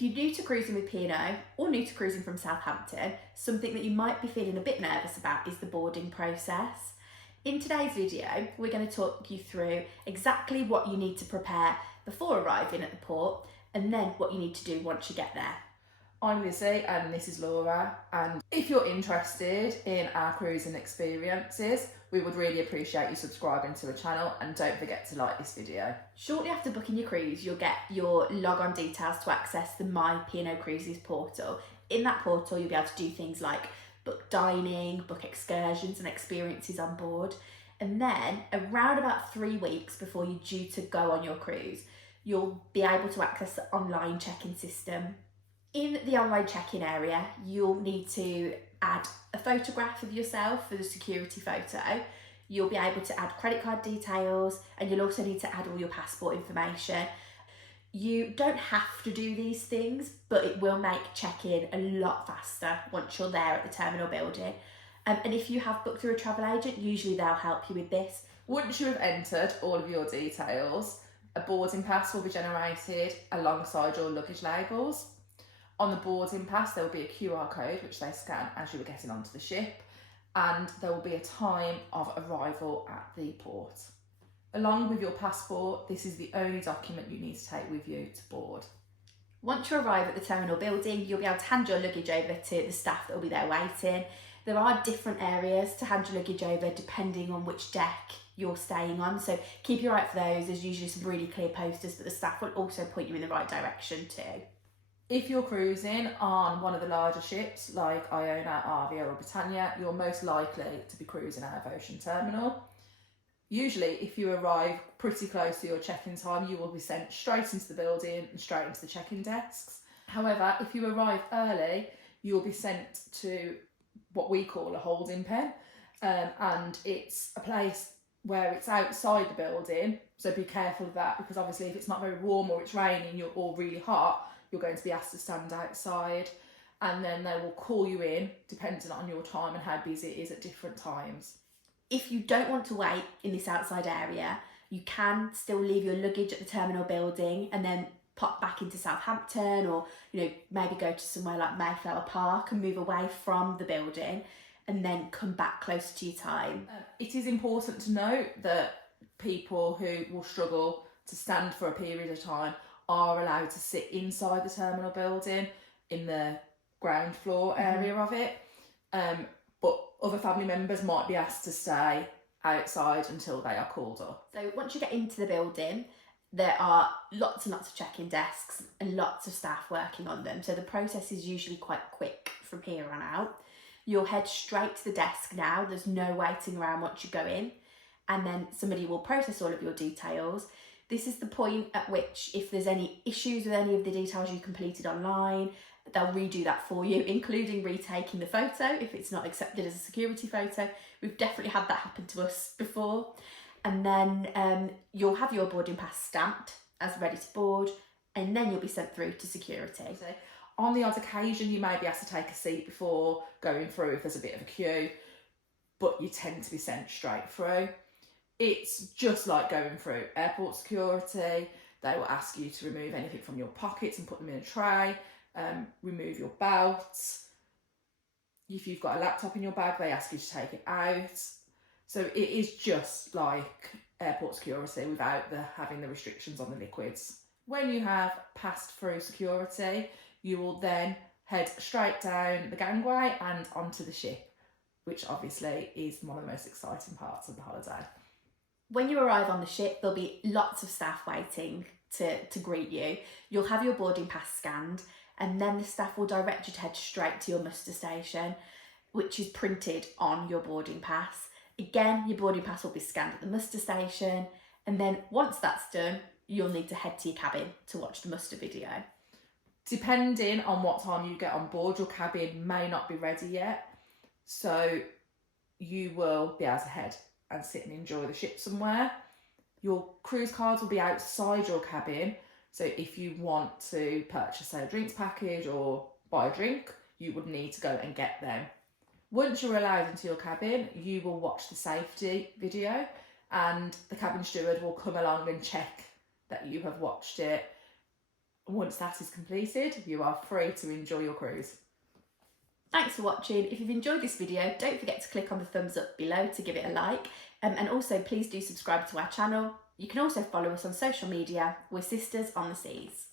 If you're new to cruising with P&O or new to cruising from Southampton, something that you might be feeling a bit nervous about is the boarding process. In today's video, we're going to talk you through exactly what you need to prepare before arriving at the port and then what you need to do once you get there. I'm Lizzie and this is Laura, and if you're interested in our cruising experiences, we would really appreciate you subscribing to the channel and don't forget to like this video. Shortly after booking your cruise, you'll get your log-on details to access the My P&O Cruises portal. In that portal, you'll be able to do things like book dining, book excursions and experiences on board. And then around about 3 weeks before you're due to go on your cruise, you'll be able to access the online check-in system. In the online check-in area, you'll need to add a photograph of yourself for the security photo. You'll be able to add credit card details, and you'll also need to add all your passport information. You don't have to do these things, but it will make check-in a lot faster once you're there at the terminal building. And if you have booked through a travel agent, usually they'll help you with this. Once you have entered all of your details, a boarding pass will be generated alongside your luggage labels. On the boarding pass, there will be a QR code which they scan as you are getting onto the ship, and there will be a time of arrival at the port. Along with your passport, this is the only document you need to take with you to board. Once you arrive at the terminal building, you'll be able to hand your luggage over to the staff that will be there waiting. There are different areas to hand your luggage over depending on which deck you're staying on, so keep your eye out for those. There's usually some really clear posters, but the staff will also point you in the right direction too. If you're cruising on one of the larger ships like Iona, Arvia or Britannia, you're most likely to be cruising out of Ocean Terminal. Usually, if you arrive pretty close to your check-in time, you will be sent straight into the building and straight into the check-in desks. However, if you arrive early, you will be sent to what we call a holding pen, and it's a place where it's outside the building, so be careful of that, because obviously if it's not very warm or it's raining or really hot, you're going to be asked to stand outside, and then they will call you in depending on your time and how busy it is at different times. If you don't want to wait in this outside area, you can still leave your luggage at the terminal building and then pop back into Southampton, or maybe go to somewhere like Mayflower Park and move away from the building and then come back closer to your time. It is important to note that people who will struggle to stand for a period of time are allowed to sit inside the terminal building in the ground floor area of it, but other family members might be asked to stay outside until they are called up. So once you get into the building, there are lots and lots of check-in desks and lots of staff working on them, so the process is usually quite quick from here on out. You'll head straight to the desk now, there's no waiting around once you go in, and then somebody will process all of your details. This is the point at which, if there's any issues with any of the details you completed online, they'll redo that for you, including retaking the photo if it's not accepted as a security photo. We've definitely had that happen to us before. And then you'll have your boarding pass stamped as ready to board, and then you'll be sent through to security. So on the odd occasion, you may be asked to take a seat before going through if there's a bit of a queue, but you tend to be sent straight through. It's just like going through airport security. They will ask you to remove anything from your pockets and put them in a tray, remove your belts. If you've got a laptop in your bag, they ask you to take it out. So it is just like airport security without having the restrictions on the liquids. When you have passed through security, you will then head straight down the gangway and onto the ship, which obviously is one of the most exciting parts of the holiday. When you arrive on the ship, there'll be lots of staff waiting to greet you. You'll have your boarding pass scanned, and then the staff will direct you to head straight to your muster station, which is printed on your boarding pass. Again, your boarding pass will be scanned at the muster station, and then once that's done, you'll need to head to your cabin to watch the muster video. Depending on what time you get on board, your cabin may not be ready yet, so you will be able to head and sit and enjoy the ship somewhere. Your cruise cards will be outside your cabin, so if you want to purchase a drinks package or buy a drink, you would need to go and get them. Once you're allowed into your cabin, you will watch the safety video, and the cabin steward will come along and check that you have watched it. Once that is completed, you are free to enjoy your cruise. Thanks for watching. If you've enjoyed this video, don't forget to click on the thumbs up below to give it a like. And also please do subscribe to our channel. You can also follow us on social media. We're Sisters on the Seas.